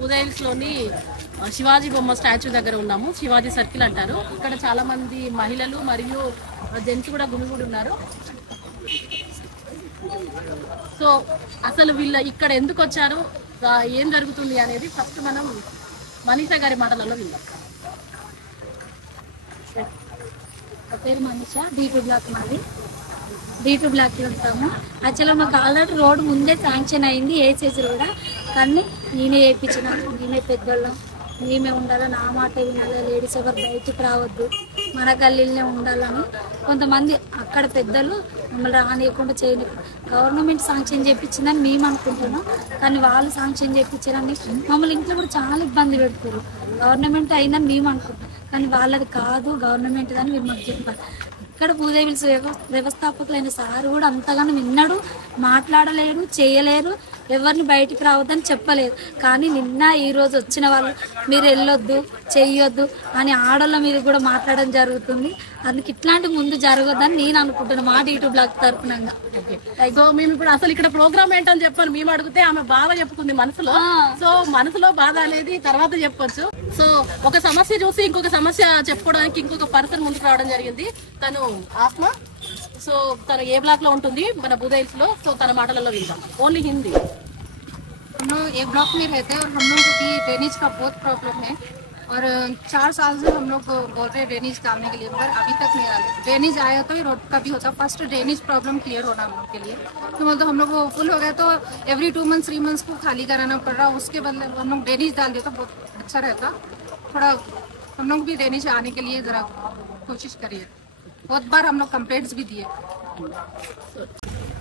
బుధైల్స్ లోని శివాజీ బొమ్మ స్టాచ్యూ దగ్గర ఉన్నాము. శివాజీ సర్కిల్ అంటారు. ఇక్కడ చాలా మంది మహిళలు మరియు జెంట్స్ కూడా గుమిగూడి ఉన్నారు. సో అసలు వీళ్ళ ఇక్కడ ఎందుకు వచ్చారు, ఏం జరుగుతుంది అనేది ఫస్ట్ మనం మనీషా గారి మాటలలో విందాం. పేరు మనీషా, D2 బ్లాక్ మాది. D2 బ్లాక్లో ఉంటాము. యాక్చువల్గా మాకు ఆల్రెడీ రోడ్ ముందే శాంక్షన్ అయింది, వేసేసి కూడా. కానీ నేనే వేయించిన, నేనే పెద్దోళ్ళం, మేమే ఉండాలి, నా మాట వినాలి, లేడీస్ ఎవరు బయటికి రావద్దు, మన గల్లీలోనే ఉండాలని కొంతమంది అక్కడ పెద్దలు మమ్మల్ని రానియకుండా చేయని. గవర్నమెంట్ శాంక్షన్ చేయించిందని మేము అనుకుంటున్నాం, కానీ వాళ్ళు శాంక్షన్ చేయించారని మమ్మల్ని ఇంట్లో కూడా చాలా ఇబ్బంది పెడతారు. గవర్నమెంట్ అయిందని మేము అనుకుంటాం, కానీ వాళ్ళది కాదు, గవర్నమెంట్ అని మీరు మాకు చెప్పాలి. ఇక్కడ భూదేవిల్స్ వ్యవస్థాపకులైన సార్ కూడా అంతగానో విన్నాడు, మాట్లాడలేరు, చేయలేరు, ఎవరిని బయటికి రావద్దని చెప్పలేదు. కానీ నిన్న ఈరోజు వచ్చిన వాళ్ళు మీరు వెళ్ళొద్దు, చెయ్యొద్దు అని ఆడోళ్ళ మీద కూడా మాట్లాడడం జరుగుతుంది. అందుకు ఇట్లాంటి ముందు జరగద్దని నేను అనుకుంటున్నాను మా D2 బ్లాక్ తరఫున. సో మేము ఇప్పుడు అసలు ఇక్కడ ప్రోగ్రామ్ ఏంటని చెప్పాను మేము అడిగితే ఆమె బాధ చెప్పుకుంది మనసులో. సో మనసులో బాధ అనేది తర్వాత చెప్పొచ్చు. సో ఒక సమస్య చూసి ఇంకొక సమస్య చెప్పుకోవడానికి ఇంకొక పర్సన్ ముందుకు రావడం జరిగింది. తను ఆస్మా. సో తను ఏ బ్లాక్ లో ఉంటుంది మన బుధైల్స్ లో. సో తన మాటలలో విందాం, ఓన్లీ హిందీ. हम लोग एक ब्लॉक में रहते हैं और हम लोगों की ड्रेनेज का बहुत प्रॉब्लम है और 4 साल से हम लोग बोल रहे हैं ड्रेनेज डालने के लिए, मगर अभी तक नहीं डाले। ड्रेनेज आया तो ही रोड का भी होता। फर्स्ट ड्रेनेज प्रॉब्लम क्लियर होना हम लोग के लिए, तो मतलब हम लोग फुल हो गया तो एवरी 2 मंथ्स 3 मंथ्स को खाली कराना पड़ रहा। उसके बदले हम लोग ड्रेनेज डाल दिए तो बहुत अच्छा रहता। थोड़ा हम लोग भी ड्रेनेज आने के लिए ज़रा कोशिश करिए। बहुत बार हम लोग कंप्लेंट्स भी दिए।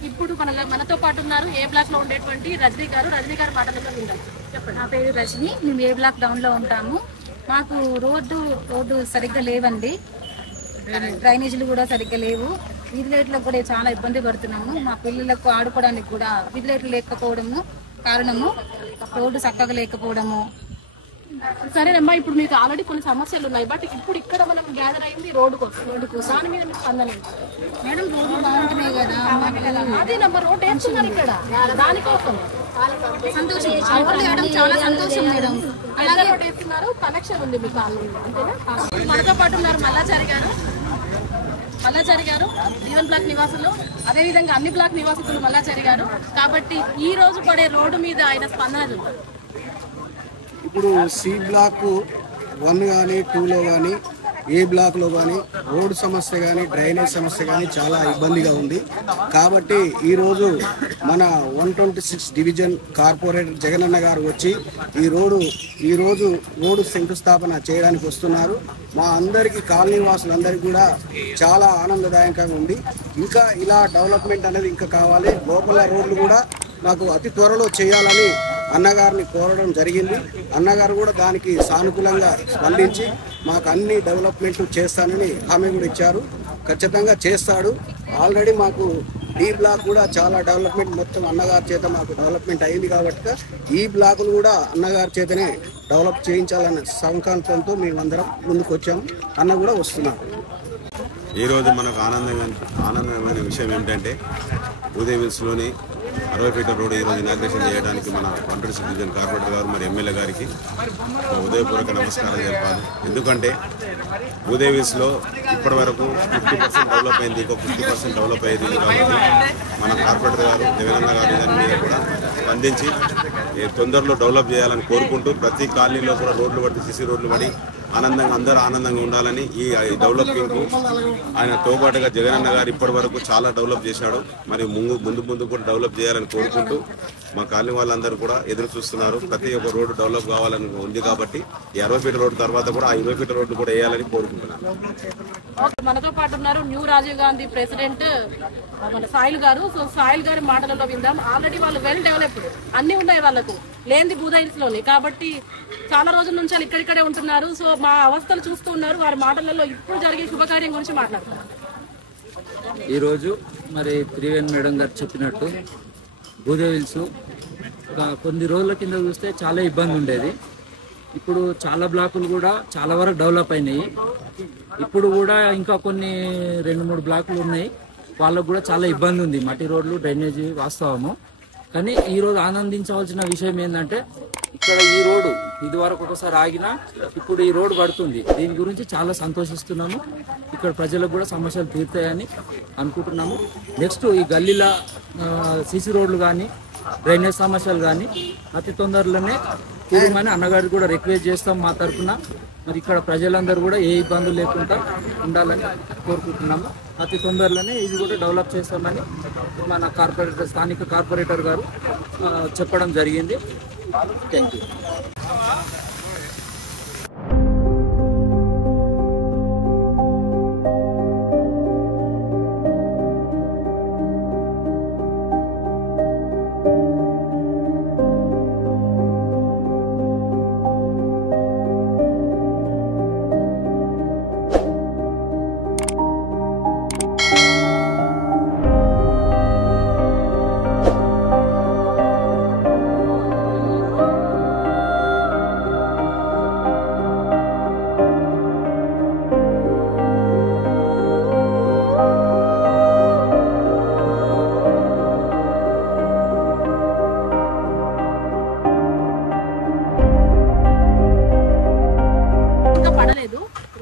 ఇప్పుడు మనతో పాటు ఉన్నారు ఏ బ్లాక్ లో ఉండేటువంటి రజనీ గారు. రజనీ గారి మాటలలో విందాం. చెప్పండి. నా పేరు రజని, మేము ఏ బ్లాక్ డౌన్ లో ఉంటాము. మాకు రోడ్డు సరిగ్గా లేవండి, డ్రైనేజీలు కూడా సరిగ్గా లేవు. వీధి లైట్లకు కూడా చాలా ఇబ్బంది పడుతున్నాము. మా పిల్లలకు ఆడుకోవడానికి కూడా వీధి లైట్లు లేకపోవడము కారణము, రోడ్డు చక్కగా లేకపోవడము. సరేనమ్మా, ఇప్పుడు మీకు ఆల్రెడీ కొన్ని సమస్యలు ఉన్నాయి, బట్ ఇప్పుడు ఇక్కడ మనం గ్యాదర్ అయింది రోడ్డు కోసం. దాని మీద మీకు స్పందన మేడం, రోడ్డు బాగుంటున్నాయి కదా, అదే నెంబర్ రోడ్ వేస్తున్నారు ఇక్కడ దానికోసం. సంతోషం, చాలా సంతోషం మేడం. అలాగే రోడ్ వేస్తున్నారు, కనెక్షన్ ఉంది మీకు ఆల్రెడీ, అంతేనా? మనతో పాటు ఉన్నారు మల్లాచారి గారు D1 బ్లాక్ నివాసులు, అదేవిధంగా అన్ని బ్లాక్ నివాసితులు మల్లాచారి గారు. కాబట్టి ఈ రోజు పడే రోడ్డు మీద ఆయన స్పందన చూద్దాం. ఇప్పుడు C బ్లాక్ 1 కానీ 2లో కానీ ఏ బ్లాక్లో కానీ రోడ్డు సమస్య కానీ డ్రైనేజ్ సమస్య కానీ చాలా ఇబ్బందిగా ఉంది. కాబట్టి ఈరోజు మన 126 డివిజన్ కార్పొరేటర్ జగనన్న గారు వచ్చి ఈరోజు రోడ్డు శంకుస్థాపన చేయడానికి వస్తున్నారు. మా అందరికీ కాలనీ వాసులందరికీ కూడా చాలా ఆనందదాయకంగా ఉంది. ఇంకా ఇలా డెవలప్మెంట్ అనేది ఇంకా కావాలి. లోపల రోడ్లు కూడా మాకు అతి త్వరలో చేయాలని అన్నగారిని కోరడం జరిగింది. అన్నగారు కూడా దానికి సానుకూలంగా స్పందించి మాకు అన్ని డెవలప్మెంట్ చేస్తానని హామీ కూడా ఇచ్చారు. ఖచ్చితంగా చేస్తాడు. ఆల్రెడీ మాకు D బ్లాక్ కూడా చాలా డెవలప్మెంట్ మొత్తం అన్నగారి చేత మాకు డెవలప్మెంట్ అయింది. కాబట్టి ఈ బ్లాకులు కూడా అన్నగారి చేతనే డెవలప్ చేయించాలన్న సంకల్పంతో మేమందరం ముందుకు వచ్చాము. అన్న కూడా వస్తున్నారు. ఈరోజు మనకు ఆనందమైన విషయం ఏమిటంటే బుధైల్స్లోని 60 ఫీట్ల రోడ్డు ఈరోజు ఇనాగ్రేషన్ చేయడానికి మన 126 డివిజన్ కార్పొరేటర్ గారు మరి ఎమ్మెల్యే గారికి ఉదయపూర్వక నమస్కారం చెప్పాలి. ఎందుకంటే బుధైల్స్లో ఇప్పటి వరకు 50% డెవలప్ అయింది, ఇంకో 50% డెవలప్ అయ్యింది. కాబట్టి మన కార్పొరేటర్ గారు జగనన్న గారు దాని మీద కూడా స్పందించి తొందరలో డెవలప్ చేయాలని కోరుకుంటూ ప్రతి కాలనీలో కూడా రోడ్లు పడి సిసి రోడ్లు పడి అందరూ ఆనందంగా ఉండాలని ఈ డెవలపింగ్కు ఆయన తోపాటుగా జగనన్న గారు ఇప్పటి వరకు చాలా డెవలప్ చేశాడు. మరి ముందు కూడా డెవలప్ చేయాలని కోరుకుంటూ మా కాలనీ వాళ్ళందరూ కూడా ఎదురు చూస్తున్నారు. ప్రతి ఒక్క రోడ్డు డెవలప్ కావాలని ఉంది. కాబట్టి ఈ 60 ఫీట్ల రోడ్డు తర్వాత కూడా ఆ 20 ఫీట్ల రోడ్డు కూడా వేయాలని కోరుకుంటున్నాను. మనతో పాటు ఉన్నారు న్యూ రాజీవ్ గాంధీ ప్రెసిడెంట్ మన సాయిల్ గారు. సో సాయిల్ గారి మాటలలో విందాం. ఆల్రెడీ వాళ్ళు వెల్ డెవలప్డ్, అన్ని ఉన్నాయి వాళ్ళకు, లేనిది బుధైల్స్ లోని. కాబట్టి చాలా రోజుల నుంచి వాళ్ళు ఇక్కడిక్కడే ఉంటున్నారు. సో మా అవస్థలు చూస్తూ ఉన్నారు. వారి మాటలలో ఇప్పుడు జరిగే శుభకార్యం గురించి మాట్లాడతారు. ఈరోజు మరి త్రివేణి మేడం గారు చెప్పినట్టు బుధైల్స్ కొన్ని రోజుల కింద చూస్తే చాలా ఇబ్బంది ఉండేది. ఇప్పుడు చాలా బ్లాకులు కూడా చాలా వరకు డెవలప్ అయినాయి. ఇప్పుడు కూడా ఇంకా కొన్ని 2-3 బ్లాకులు ఉన్నాయి, వాళ్ళకు కూడా చాలా ఇబ్బంది ఉంది. మట్టి రోడ్లు, డ్రైనేజీ వాస్తవము. కానీ ఈరోజు ఆనందించవలసిన విషయం ఏంటంటే ఇక్కడ ఈ రోడ్డు ఇది వరకు ఒకసారి ఆగినా ఇప్పుడు ఈ రోడ్డు పడుతుంది. దీని గురించి చాలా సంతోషిస్తున్నాము. ఇక్కడ ప్రజలకు కూడా సమస్యలు తీరుతాయని అనుకుంటున్నాము. నెక్స్ట్ ఈ గల్లీల సీసీ రోడ్లు కానీ డ్రైనేజ్ సమస్యలు కానీ అతి తొందరలోనే తీరుమని అన్నగారికి కూడా రిక్వెస్ట్ చేస్తాం మా తరఫున. మరి ఇక్కడ ప్రజలందరూ కూడా ఏ ఇబ్బందులు లేకుండా ఉండాలని కోరుకుంటున్నాము. అతి తొందరలోనే ఇది కూడా డెవలప్ చేస్తామని మన స్థానిక కార్పొరేటర్ గారు చెప్పడం జరిగింది. Thank you.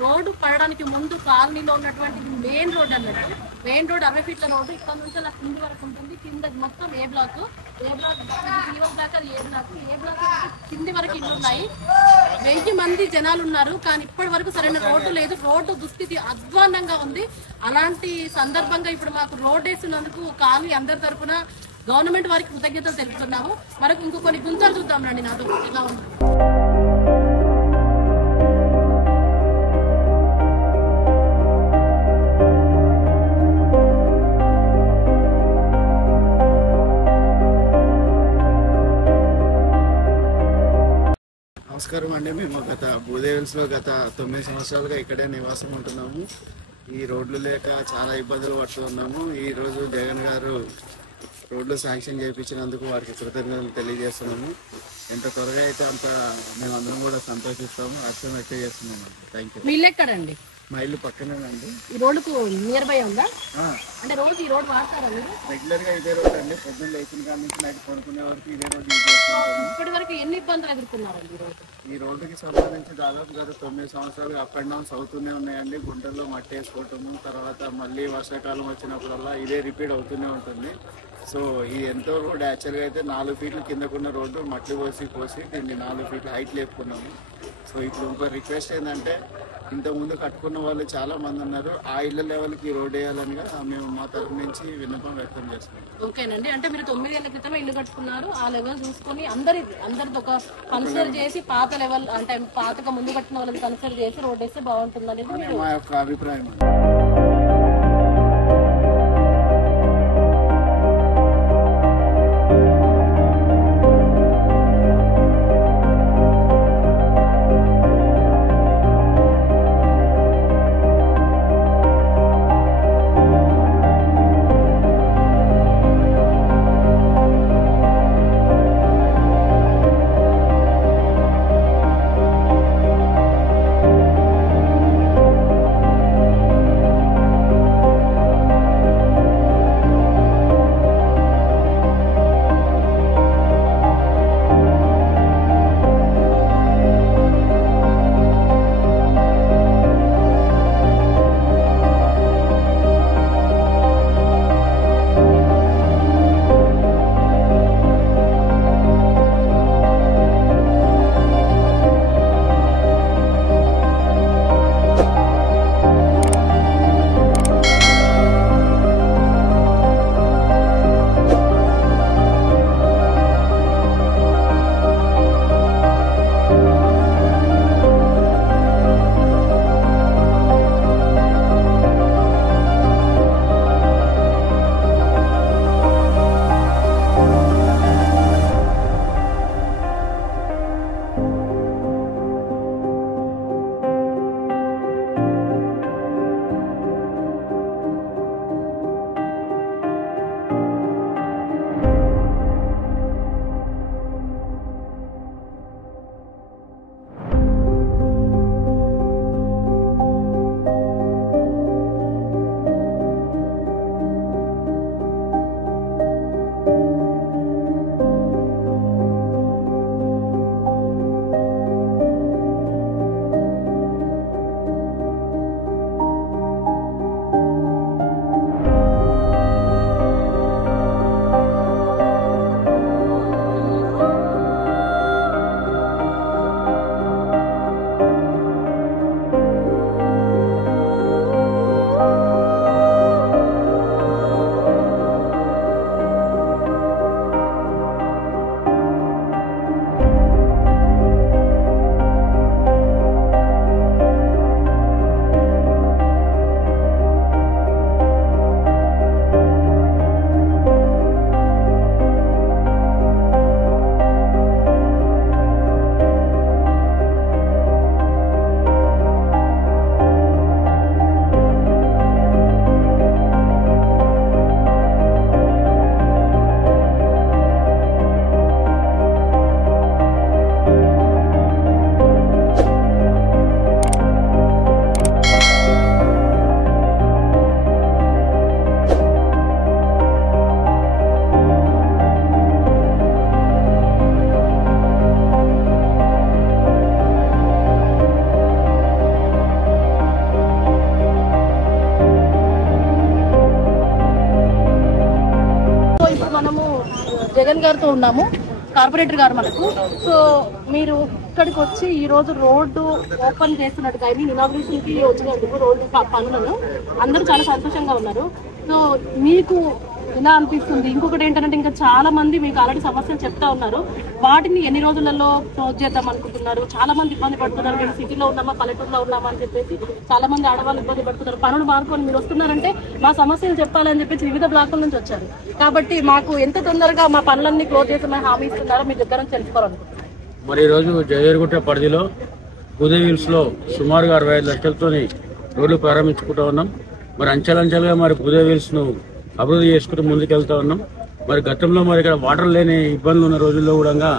రోడ్డు పడడానికి ముందు కాలనీలో ఉన్నటువంటి మెయిన్ రోడ్ అన్నట్టు. మెయిన్ రోడ్ 60 ఫీట్ల రోడ్డు ఇక్కడ నుంచి అలా కింది వరకు ఉంటుంది. కింద మొత్తం ఏ బ్లాక్ బ్లాక్ అది ఏ బ్లాక్ కింది వరకు ఇల్లు ఉన్నాయి. 1000 మంది జనాలు ఉన్నారు. కానీ ఇప్పటి వరకు సరైన రోడ్డు లేదు. రోడ్డు దుస్థితి అధ్వాన్నంగా ఉంది. అలాంటి సందర్భంగా ఇప్పుడు మాకు రోడ్ వేసినందుకు కాలనీ అందరి తరఫున గవర్నమెంట్ వారికి కృతజ్ఞతలు తెలుపుతున్నాము. మనకు ఇంకో కొన్ని గుంతలు చూద్దాం రండి. నాతో ఇలా ఉంది. నమస్కారం అండి. మేము భూదేవిల్స్లో గత 9 సంవత్సరాలుగా ఇక్కడే నివాసం ఉంటున్నాము. ఈ రోడ్లు లేక చాలా ఇబ్బందులు పడుతున్నాము. ఈ రోజు జగన్ గారు రోడ్లు శాంక్షన్ చేయించినందుకు వారికి కృతజ్ఞతలు తెలియజేస్తున్నాము. ఎంత త్వరగా అయితే అంత మేమందరం కూడా సంతోషిస్తాము. అర్థం ఎట్టే చేస్తున్నాము. Thank you. మీ ఇల్లు ఎక్కడండి? మా ఇల్లు పక్కనేనండి. ఈ రోడ్డుకు నియర్ బై ఉందా? అంటే రోజు ఈ రోడ్ వాడతారా మీరు? రెగ్యులర్ గా ఇదే రోడ్ అండి. పొద్దున్న లేచిన కాడ నుంచి నైట్ పడుకునే వరకు ఇదే రోడ్ యూజ్ చేస్తుంటాము. ఇప్పటి వరకు ఎన్ని ఇబ్బందులు ఎదుర్కొన్నారండి ఈ రోడ్డుకి సంబంధించి దాదాపు గత 9 సంవత్సరాలు అప్ అండ్ డౌన్స్ అవుతూనే ఉన్నాయండి. గుంటల్లో మట్టి వేసుకోవటము, తర్వాత మళ్ళీ వర్షాకాలం వచ్చినప్పుడల్లా ఇదే రిపీట్ అవుతూనే ఉంటుంది. సో ఈ ఎంతో రోడ్ యాక్చువల్గా అయితే 4 ఫీట్ల కిందకున్న రోడ్డు మట్టి పోసి దీన్ని 4 ఫీట్ల హైట్ లేపుకున్నాము. సో ఇప్పుడు ఇంకో రిక్వెస్ట్ ఏంటంటే, ఇంతకుముందు కట్టుకున్న వాళ్ళు చాలా మంది ఉన్నారు. ఆ ఇళ్ల లెవెల్కి రోడ్ వేయాలనిగా మేము మా తరఫు నుంచి విన్నపం వ్యక్తం చేస్తున్నాం. ఓకేనండి. అంటే మీరు 9 ఏళ్ల క్రితమే ఇల్లు కట్టుకున్నారు. ఆ లెవెల్ చూసుకొని అందరితో ఒక కన్సిడర్ చేసి పాత లెవెల్ అంటే పాతగా ముందు కట్టిన వాళ్ళని కన్సిడర్ చేసి రోడ్ వేస్తే బాగుంటుంది అనేది మా యొక్క అభిప్రాయం. గారితో ఉన్నాము, కార్పొరేటర్ గారు మనకు. సో మీరు ఇక్కడికి వచ్చి ఈ రోజు రోడ్డు ఓపెన్ చేస్తున్నట్టుగా ఇనాగ్రేషన్ కి వచ్చినందుకు రోడ్డు పనులను అందరూ చాలా సంతోషంగా ఉన్నారు. సో మీకు ఎలా అనిపిస్తుంది? ఇంకొకటి ఏంటంటే ఇంకా చాలా మంది మీకు ఆల్రెడీ సమస్యలు చెప్తా ఉన్నారు, వాటిని ఎన్ని రోజులలో క్లోజ్ చేద్దాం అనుకుంటున్నారు? చాలా మంది ఇబ్బంది పడుతున్నారు, మేము సిటీలో ఉన్నామా పల్లెటూరులో ఉన్నామా అని చెప్పేసి చాలా మంది ఆడవాళ్ళు ఇబ్బంది పడుతున్నారు. పనులు మానుకొని మీరు వస్తున్నారంటే మా సమస్యలు చెప్పాలని చెప్పేసి వివిధ బ్లాకుల నుంచి వచ్చారు. కాబట్టి మాకు ఎంత తొందరగా మా పనులన్నీ క్లోజ్ చేస్తామని హామీ ఇస్తున్నారో మీ దగ్గర నుంచి తెలుసుకోవాలనుకుంటున్నాను. మరి ఈరోజు జయగిరిగుట్ట పరిధిలో భూదేవి హిల్స్ లో సుమారుగా 65 లక్షలతో రోడ్లు ప్రారంభించుకుంటూ ఉన్నాం. మరి అంచెలంచెలుగా మరి భూదేవి హిల్స్ ను అభివృద్ధి చేసుకుంటూ ముందుకెళ్తా ఉన్నాం. మరి గతంలో మరి ఇక్కడ వాటర్ లేని ఇబ్బందులు ఉన్న రోజుల్లో కూడా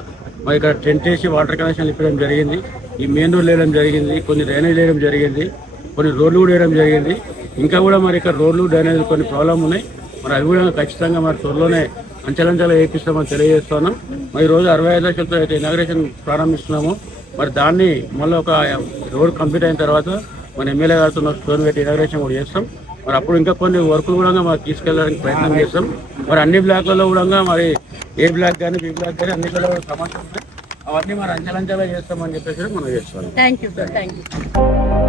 మరి ఇక్కడ టెంట్ వేసి వాటర్ కనెక్షన్లు ఇప్పడం జరిగింది, ఈ మెయిన్ రోడ్లు వేయడం జరిగింది, కొన్ని డ్రైనేజ్ వేయడం జరిగింది, కొన్ని రోడ్లు కూడా వేయడం జరిగింది. ఇంకా కూడా మరి ఇక్కడ రోడ్లు డ్రైనేజ్ కొన్ని ప్రాబ్లం ఉన్నాయి. మరి అవి కూడా ఖచ్చితంగా మరి త్వరలోనే అంచెలంచెలుగా వేపిస్తామని తెలియజేస్తున్నాం. మరి ఈ రోజు 65 లక్షలతో అయితే ఇనాగ్రేషన్ ప్రారంభిస్తున్నాము. మరి దాన్ని మళ్ళీ ఒక రోడ్ కంప్లీట్ అయిన తర్వాత మన ఎమ్మెల్యే గారితో స్టోన్ పెట్టి ఇనాగ్రేషన్ కూడా చేస్తాం. మరి అప్పుడు ఇంకా కొన్ని వర్కులు కూడా మరి తీసుకెళ్ళడానికి ప్రయత్నం చేస్తాం. మరి అన్ని బ్లాక్లలో కూడా మరి ఏ బ్లాక్ కానీ బి బ్లాక్ కానీ అన్నింటిలో సమస్యలు ఉన్నాయి, అవన్నీ మరి అంచెలంచెలుగా చేస్తామని చెప్పేసి మనం చేస్తాం. Thank you sir, thank you.